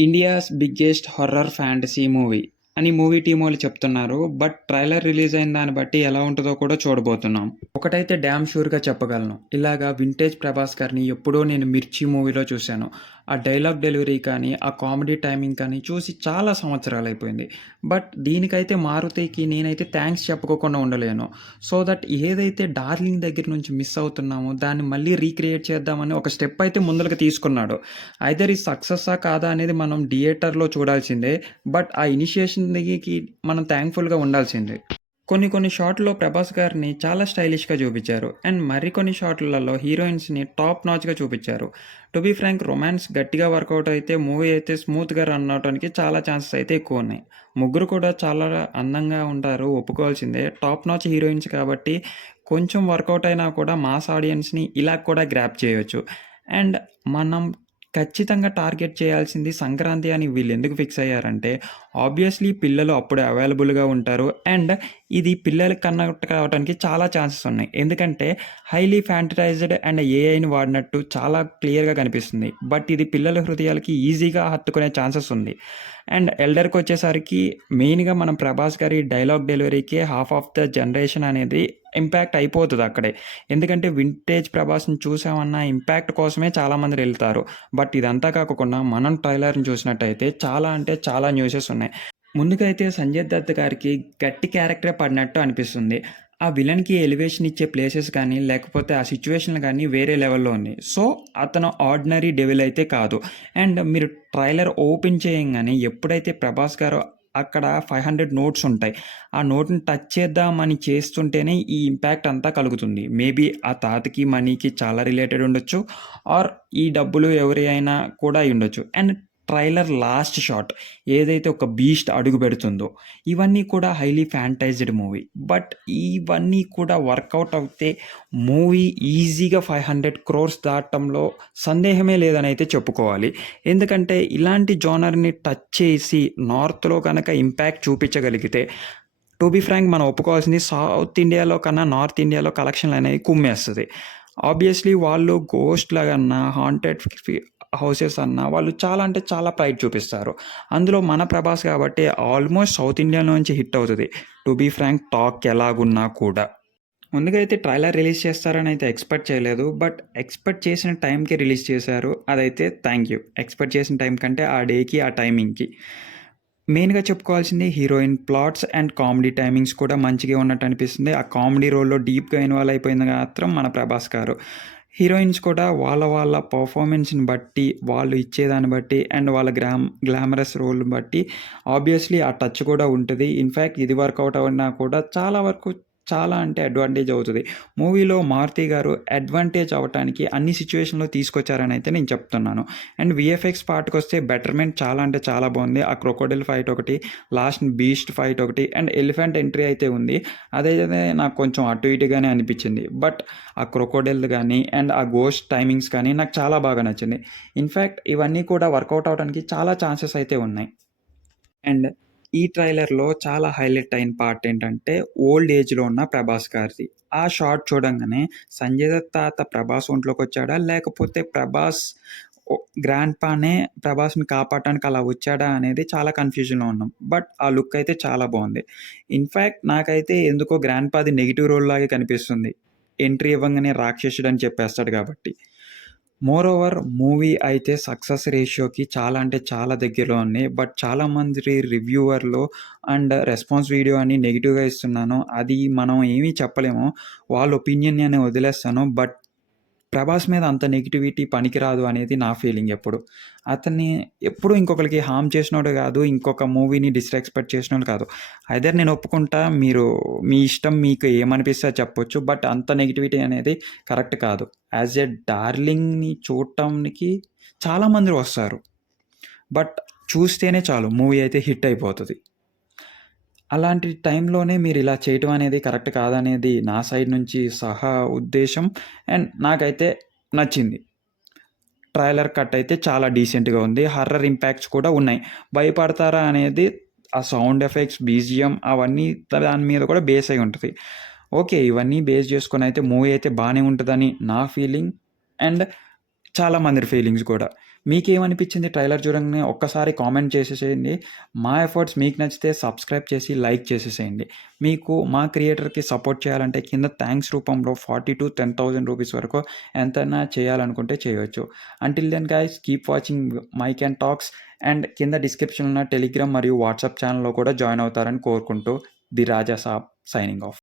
India's biggest horror fantasy movie అని movie team వాళ్ళు చెప్తున్నారు. బట్ ట్రైలర్ రిలీజ్ అయిన దాన్ని బట్టి ఎలా ఉంటుందో కూడా చూడబోతున్నాం. ఒకటైతే డ్యామ్ షూర్గా చెప్పగలను, ఇలాగా వింటేజ్ ప్రభాస్ గారిని ఎప్పుడో నేను మిర్చి మూవీలో చూశాను. ఆ డైలాగ్ డెలివరీ కానీ ఆ కామెడీ టైమింగ్ కానీ చూసి చాలా సంవత్సరాలు అయిపోయింది. బట్ దీనికైతే మారుతికి నేనైతే థ్యాంక్స్ చెప్పుకోకుండా ఉండలేను. సో దట్ ఏదైతే డార్లింగ్ దగ్గర నుంచి మిస్ అవుతున్నామో దాన్ని మళ్ళీ రీక్రియేట్ చేద్దామని ఒక స్టెప్ అయితే ముందరకు తీసుకున్నాడు. ఐదర్ ఈ సక్సెస్సా కాదా అనేది మనం థియేటర్లో చూడాల్సిందే. బట్ ఆ ఇనిషియేషన్కి మనం థ్యాంక్ఫుల్గా ఉండాల్సిందే. కొన్ని షాట్లలో ప్రభాస్ గారిని చాలా స్టైలిష్గా చూపించారు. అండ్ మరికొన్ని షాట్లలో హీరోయిన్స్ని టాప్ నాచ్గా చూపించారు. టు బీ ఫ్రాంక్, రొమాన్స్ గట్టిగా వర్కౌట్ అయితే మూవీ అయితే స్మూత్గా రన్ అవడానికి చాలా ఛాన్సెస్ అయితే ఎక్కువ ఉన్నాయి. ముగ్గురు కూడా చాలా అందంగా ఉంటారు, ఒప్పుకోవాల్సిందే. టాప్ నాచ్ హీరోయిన్స్ కాబట్టి కొంచెం వర్కౌట్ అయినా కూడా మాస్ ఆడియన్స్ని ఇలా కూడా గ్రాప్ చేయొచ్చు. అండ్ మనం ఖచ్చితంగా టార్గెట్ చేయాల్సింది సంక్రాంతి అని వీళ్ళు ఎందుకు ఫిక్స్ అయ్యారంటే, ఆబ్వియస్లీ పిల్లలు అప్పుడే అవైలబుల్గా ఉంటారు. అండ్ ఇది పిల్లలకి కనెక్ట్ కావడానికి చాలా ఛాన్సెస్ ఉన్నాయి. ఎందుకంటే హైలీ ఫ్యాంటటైజ్డ్ అండ్ ఏఐని వాడినట్టు చాలా క్లియర్గా కనిపిస్తుంది. బట్ ఇది పిల్లల హృదయాలకి ఈజీగా హత్తుకునే ఛాన్సెస్ ఉంది. అండ్ ఎల్డర్కి వచ్చేసరికి మెయిన్గా మనం ప్రభాస్ గారి డైలాగ్ డెలివరీకి హాఫ్ ఆఫ్ ద జనరేషన్ అనేది ఇంపాక్ట్ అయిపోతుంది అక్కడే. ఎందుకంటే వింటేజ్ ప్రభాస్ని చూసామన్న ఇంపాక్ట్ కోసమే చాలామంది వెళ్తారు. బట్ ఇదంతా కాకుండా మనం ట్రైలర్ని చూసినట్టయితే చాలా అంటే చాలా న్యూసెస్ ఉన్నాయి. ముందుగా అయితే సంజయ్ దత్ గారికి గట్టి క్యారెక్టరే పడినట్టు అనిపిస్తుంది. ఆ విలన్కి ఎలివేషన్ ఇచ్చే ప్లేసెస్ కానీ లేకపోతే ఆ సిచ్యువేషన్లు కానీ వేరే లెవెల్లో ఉంది. సో అతను ఆర్డినరీ డెవిల్ అయితే కాదు. అండ్ మీరు ట్రైలర్ ఓపెన్ చేయంగానే ఎప్పుడైతే ప్రభాస్ గారు అక్కడ 500 నోట్స్ ఉంటాయి, ఆ నోట్ని టచ్ చేద్దామని చేస్తుంటేనే ఈ ఇంపాక్ట్ అంతా కలుగుతుంది. మేబీ ఆ తాతకి మనీకి చాలా రిలేటెడ్ ఉండొచ్చు, ఆర్ ఈ డబ్బులు ఎవరి అయినా కూడా అయి ఉండొచ్చు. అండ్ ట్రైలర్ లాస్ట్ షాట్ ఏదైతే ఒక బీస్ట్ అడుగు పెడుతుందో, ఇవన్నీ కూడా హైలీ ఫ్యాంటైజ్డ్ మూవీ. బట్ ఇవన్నీ కూడా వర్కౌట్ అవుతే మూవీ ఈజీగా 500 crores దాటంలో సందేహమే లేదని అయితే చెప్పుకోవాలి. ఎందుకంటే ఇలాంటి జోనర్ని టచ్ చేసి నార్త్లో కనుక ఇంపాక్ట్ చూపించగలిగితే, టు బీ ఫ్రాంక్ మనం ఒప్పుకోవాల్సింది సౌత్ ఇండియాలో కన్నా నార్త్ ఇండియాలో కలెక్షన్లు అనేవి కుమ్మేస్తుంది. ఆబ్వియస్లీ వాళ్ళు గోస్ట్ లాగన్నా హాంటెడ్ హౌసెస్ అన్నా వాళ్ళు చాలా అంటే చాలా ప్రైడ్ చూపిస్తారు. అందులో మన ప్రభాస్ కాబట్టి ఆల్మోస్ట్ సౌత్ ఇండియాలో నుంచి హిట్ అవుతుంది. టు బీ ఫ్రాంక్, టాక్ ఎలాగున్నా కూడా. ముందుగా అయితే ట్రైలర్ రిలీజ్ చేస్తారని అయితే ఎక్స్పెక్ట్ చేయలేదు. బట్ ఎక్స్పెక్ట్ చేసిన టైంకి రిలీజ్ చేశారు, అదైతే థ్యాంక్ యూ. ఎక్స్పెక్ట్ చేసిన టైం కంటే ఆ డేకి ఆ టైమింగ్కి. మెయిన్గా చెప్పుకోవాల్సింది heroine plots and comedy timings కూడా మంచిగా ఉన్నట్టు అనిపిస్తుంది. ఆ కామెడీ రోల్లో డీప్గా ఇన్వాల్వ్ అయిపోయింది మాత్రం మన ప్రభాస్ గారు. హీరోయిన్స్ కూడా వాళ్ళ పర్ఫార్మెన్స్ని బట్టి, వాళ్ళు ఇచ్చేదాన్ని బట్టి అండ్ వాళ్ళ గ్లామరస్ రోల్ని బట్టి ఆబ్వియస్లీ ఆ టచ్ కూడా ఉంటుంది. ఇన్ఫ్యాక్ట్ ఇది వర్కౌట్ అయినా కూడా చాలా వరకు చాలా అంటే అడ్వాంటేజ్ అవుతుంది. మూవీలో మారుతి గారు అడ్వాంటేజ్ అవ్వటానికి అన్ని సిచ్యువేషన్లో తీసుకొచ్చారని అయితే నేను చెప్తున్నాను. అండ్ విఎఫ్ఎక్స్ పార్ట్కి వస్తే బెటర్మెంట్ చాలా అంటే చాలా బాగుంది. ఆ క్రొకోడైల్ ఫైట్ ఒకటి, లాస్ట్ బీస్ట్ ఫైట్ ఒకటి అండ్ ఎలిఫెంట్ ఎంట్రీ అయితే ఉంది. అదైతే నాకు కొంచెం అటు ఇటుగానే అనిపించింది. బట్ ఆ క్రొకోడైల్ కానీ అండ్ ఆ గోస్ట్ టైమింగ్స్ కానీ నాకు చాలా బాగా నచ్చింది. ఇన్ఫ్యాక్ట్ ఇవన్నీ కూడా వర్కౌట్ అవడానికి చాలా ఛాన్సెస్ అయితే ఉన్నాయి. అండ్ ఈ ట్రైలర్‌లో చాలా హైలైట్ అయిన పార్ట్ ఏంటంటే, ఓల్డ్ ఏజ్‌లో ఉన్న ప్రభాస్ గారిది. ఆ షాట్ చూడంగానే సంజయ్ దత్ తాత ప్రభాస్ ఒంట్లోకొచ్చాడా? లేకపోతే ప్రభాస్ గ్రాండ్‌పానే ప్రభాస్‌ని కాపాడటానికి అలా వచ్చాడా అనేది చాలా కన్‌ఫ్యూజన్‌లో ఉన్నాం. బట్ ఆ లుక్ అయితే చాలా బావుంది. ఇన్‌ఫాక్ట్ నాకైతే ఎందుకో గ్రాండ్‌పాది నెగెటివ్ రోల్ లాగే కనిపిస్తుంది. ఎంట్రీ ఇవ్వంగానే రాక్షసుడని చెప్పేస్తాడు కాబట్టి. మోరోవర్ మూవీ అయితే సక్సెస్ రేషియోకి చాలా అంటే చాలా దగ్గరలో ఉంది. బట్ చాలామంది రివ్యూవర్లు అండ్ రెస్పాన్స్ వీడియో అని నెగిటివ్‌గా ఇస్తున్నాను. అది మనం ఏమీ చెప్పలేము. వాళ్ళ ఒపీనియన్‌ని నేను వదిలేస్తాను. బట్ ప్రభాస్ మీద అంత నెగిటివిటీ పనికిరాదు అనేది నా ఫీలింగ్ ఎప్పుడు. అతన్ని ఎప్పుడు ఇంకొకరికి హార్మ్ చేసినోడు కాదు, ఇంకొక మూవీని డిస్‌రెస్పెక్ట్ చేసినోడు కాదు. ఐదర్ నేను ఒప్పుకుంటా, మీరు మీ ఇష్టం, మీకు ఏమనిపిస్తే అది చెప్పొచ్చు. బట్ అంత నెగిటివిటీ అనేది కరెక్ట్ కాదు. యాజ్ ఎ డార్లింగ్‌ని చూడటానికి చాలామంది వస్తారు. బట్ చూస్తేనే చాలు మూవీ అయితే హిట్ అయిపోతది. అలాంటి టైంలోనే మీరిలా చేయటం అనేది కరెక్ట్ కాదనేది నా సైడ్ నుంచి సహా ఉద్దేశం. అండ్ నాకైతే నచ్చింది. ట్రైలర్ కట్ అయితే చాలా డీసెంట్‌గా ఉంది. హర్రర్ ఇంపాక్ట్స్ కూడా ఉన్నాయి. భయపడతారా అనేది ఆ సౌండ్ ఎఫెక్ట్స్, బీజీఎం అవన్నీ దాని మీద కూడా బేస్ అయి ఉంటది. ఓకే. ఇవన్నీ బేస్ చేసుకొనైతే మూవీ అయితే బానే ఉంటదని నా ఫీలింగ్ అండ్ చాలామంది ఫీలింగ్స్ కూడా. మీకేమనిపించింది ట్రైలర్ చూడంగానే ఒక్కసారి కామెంట్ చేసేసేయండి. మా ఎఫర్ట్స్ మీకు నచ్చితే సబ్స్క్రైబ్ చేసి లైక్ చేసేసేయండి. మీకు మా క్రియేటర్‌కి సపోర్ట్ చేయాలంటే కింద థాంక్స్ రూపంలో 40,000-10,000 రూపీస్ వరకు ఎంతైనా చేయాలనుకుంటే చేయొచ్చు. Until then guys keep watching Mic and Talks అండ్ కింద డిస్క్రిప్షన్‌లో ఉన్న టెలిగ్రామ్ మరియు వాట్సాప్ ఛానెల్‌లో కూడా జాయిన్ అవుతారని కోరుకుంటూ the Raja Saab signing off.